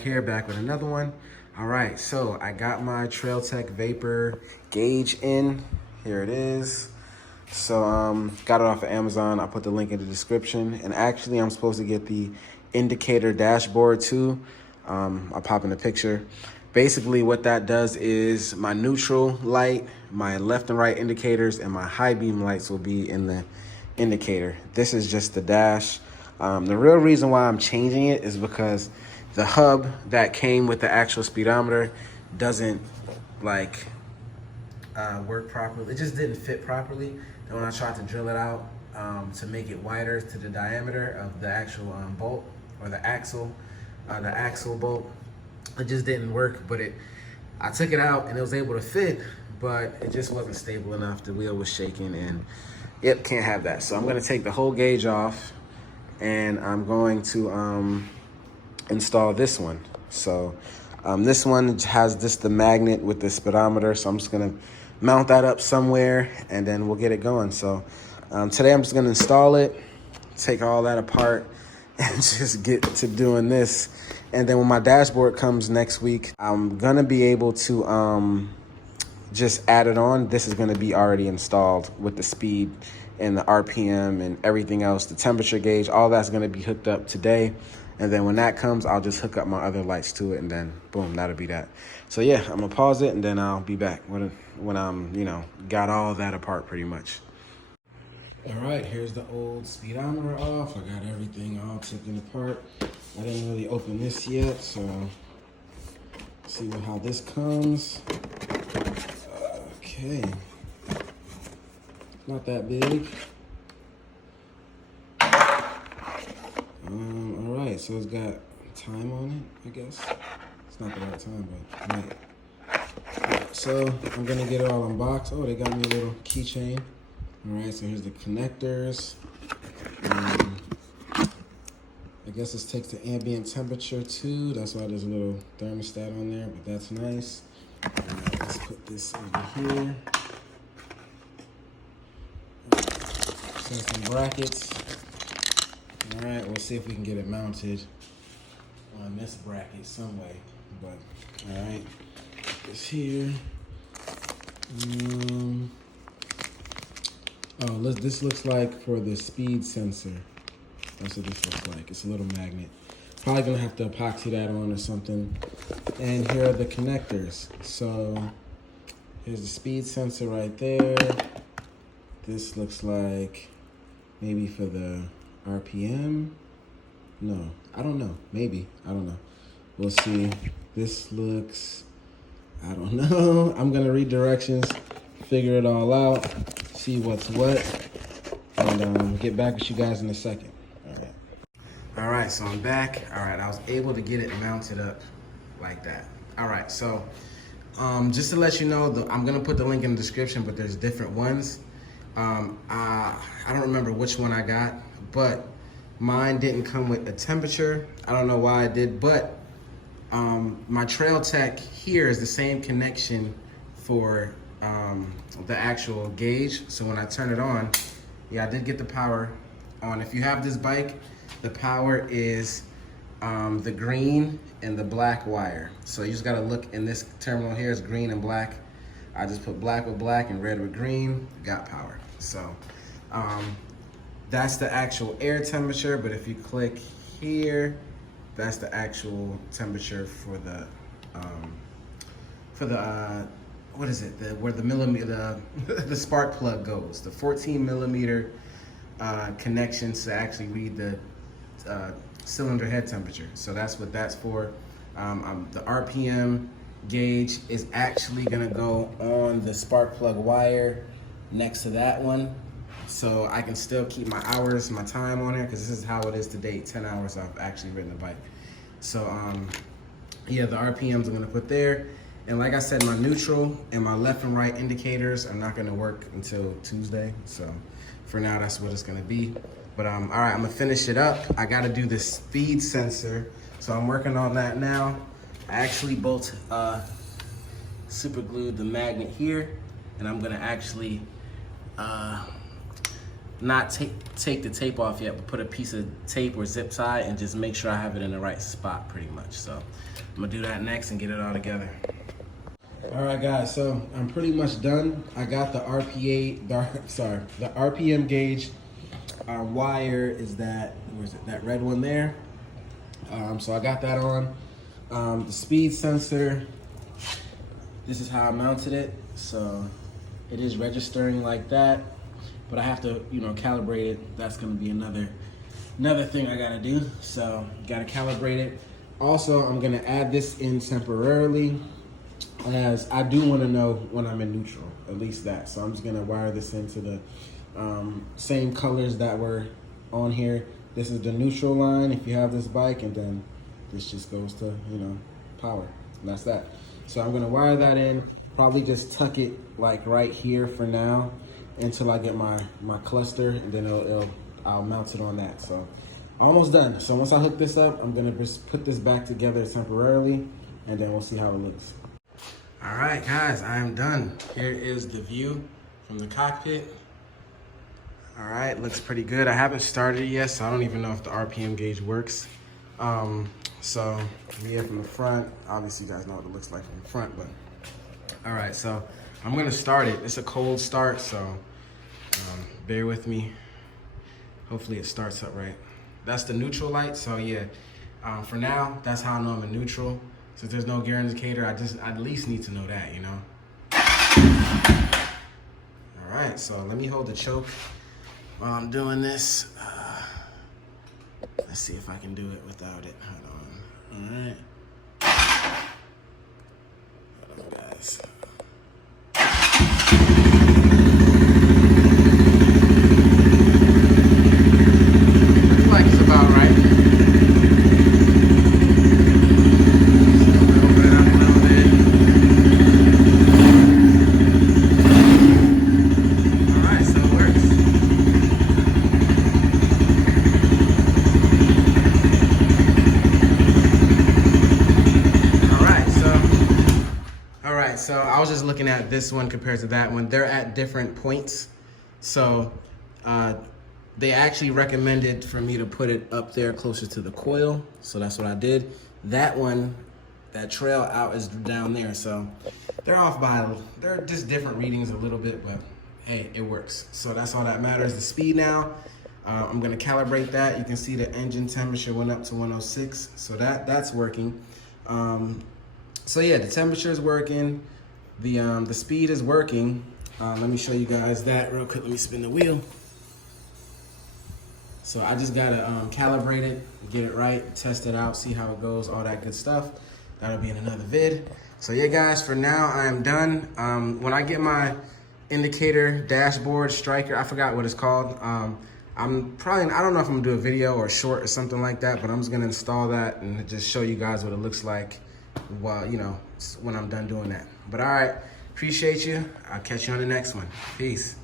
here, back with another one. All right, so I got my Trail Tech Vapor gauge in. Here it is. So got it off of Amazon. I put the link in the description. And actually, I'm supposed to get the indicator dashboard too. I'll pop in the picture. Basically, what that does is my neutral light, my left and right indicators, and my high beam lights will be in the indicator. This is just the dash. The real reason why I'm changing it is because the hub that came with the actual speedometer doesn't like work properly. It just didn't fit properly. And when I tried to drill it out to make it wider to the diameter of the actual bolt or the axle bolt, it just didn't work. But I took it out and it was able to fit, but it just wasn't stable enough. The wheel was shaking and yep, can't have that. So I'm gonna take the whole gauge off and I'm going to install this one. So this one has just the magnet with the speedometer. So I'm just gonna mount that up somewhere and then we'll get it going. So today I'm just gonna install it, take all that apart and just get to doing this. And then when my dashboard comes next week, I'm gonna be able to just add it on. This is gonna be already installed with the speed and the RPM and everything else, the temperature gauge, all that's gonna be hooked up today. And then when that comes, I'll just hook up my other lights to it and then boom, that'll be that. So yeah, I'm gonna pause it and then I'll be back when I'm, got all that apart pretty much. All right, here's the old speedometer off. I got everything all taken apart. I didn't really open this yet, so see how this comes. Okay, not that big. All right, so it's got time on it, I guess. It's not the right time, but right. Right, so I'm gonna get it all unboxed. Oh, they got me a little keychain. All right, so here's the connectors. I guess this takes the ambient temperature too. That's why there's a little thermostat on there, but that's nice. All right, let's put this over here. Set some brackets. All right, we'll see if we can get it mounted on this bracket some way. But all right, put this here. Oh, this looks like for the speed sensor. That's what this looks like. It's a little magnet. Probably gonna have to epoxy that on or something. And here are the connectors. So here's the speed sensor right there. This looks like maybe for the RPM. No, I don't know. Maybe, I don't know. We'll see. This looks, I don't know. I'm gonna read directions, figure it all out, see what's what, and get back with you guys in a second. All right, so I'm back. All right, I was able to get it mounted up like that. All right, so just to let you know, I'm gonna put the link in the description, but there's different ones. I don't remember which one I got, but mine didn't come with a temperature. I don't know why it did, but my Trail Tech here is the same connection for the actual gauge. So when I turn it on, yeah, I did get the power on. If you have this bike, the power is the green and the black wire. So you just gotta look in this terminal here, it's green and black. I just put black with black and red with green, got power. So that's the actual air temperature, but if you click here, that's the actual temperature for the what is it? Where the millimeter, the spark plug goes. The 14 millimeter connections to actually read the cylinder head temperature. So that's what that's for. The RPM gauge is actually gonna go on the spark plug wire next to that one. So I can still keep my hours, my time on here, because this is how it is to date, 10 hours I've actually ridden the bike. So yeah, the RPMs I'm gonna put there. And like I said, my neutral and my left and right indicators are not gonna work until Tuesday. So for now, that's what it's gonna be. But all right, I'm gonna finish it up. I gotta do the speed sensor. So I'm working on that now. I actually super glued the magnet here, and I'm gonna actually not take the tape off yet, but put a piece of tape or zip tie and just make sure I have it in the right spot pretty much. So I'm gonna do that next and get it all together. All right, guys, so I'm pretty much done. I got the the RPM gauge. Wire is that, where's it? That red one there. So I got that on. The speed sensor, this is how I mounted it. So it is registering like that, but I have to, you know, calibrate it. That's gonna be another thing I gotta do. So gotta calibrate it. Also, I'm gonna add this in temporarily, as I do wanna know when I'm in neutral, at least that. So I'm just gonna wire this into the same colors that were on here. This is the neutral line if you have this bike, and then this just goes to, you know, power, and that's that. So I'm gonna wire that in, probably just tuck it like right here for now until I get my cluster, and then I'll mount it on that. So almost done. So once I hook this up, I'm gonna just put this back together temporarily, and then we'll see how it looks. All right, guys, I am done. Here is the view from the cockpit. All right, looks pretty good. I haven't started it yet, so I don't even know if the RPM gauge works. So yeah, from the front, obviously you guys know what it looks like from the front, but all right, so I'm gonna start it. It's a cold start, so bear with me. Hopefully it starts up right. That's the neutral light, so yeah. For now, that's how I know I'm in neutral. Since there's no gear indicator, I at least need to know that, you know? All right, so let me hold the choke while I'm doing this. Let's see if I can do it without it. Hold on. All right. Hold on, guys. Looks like it's about right. So I was just looking at this one compared to that one. They're at different points. So they actually recommended for me to put it up there closer to the coil. So that's what I did. That one, that trail out is down there. So they're off by, they're just different readings a little bit, but hey, it works. So that's all that matters. The speed now, I'm gonna calibrate that. You can see the engine temperature went up to 106. So that's working. So yeah, the temperature is working. The speed is working. Let me show you guys that real quick. Let me spin the wheel. So I just gotta calibrate it, get it right, test it out, see how it goes, all that good stuff. That'll be in another vid. So yeah, guys, for now I am done. When I get my indicator dashboard striker, I forgot what it's called. I don't know if I'm gonna do a video or a short or something like that, but I'm just gonna install that and just show you guys what it looks like while, you know, when I'm done doing that. But all right, appreciate you. I'll catch you on the next one. Peace.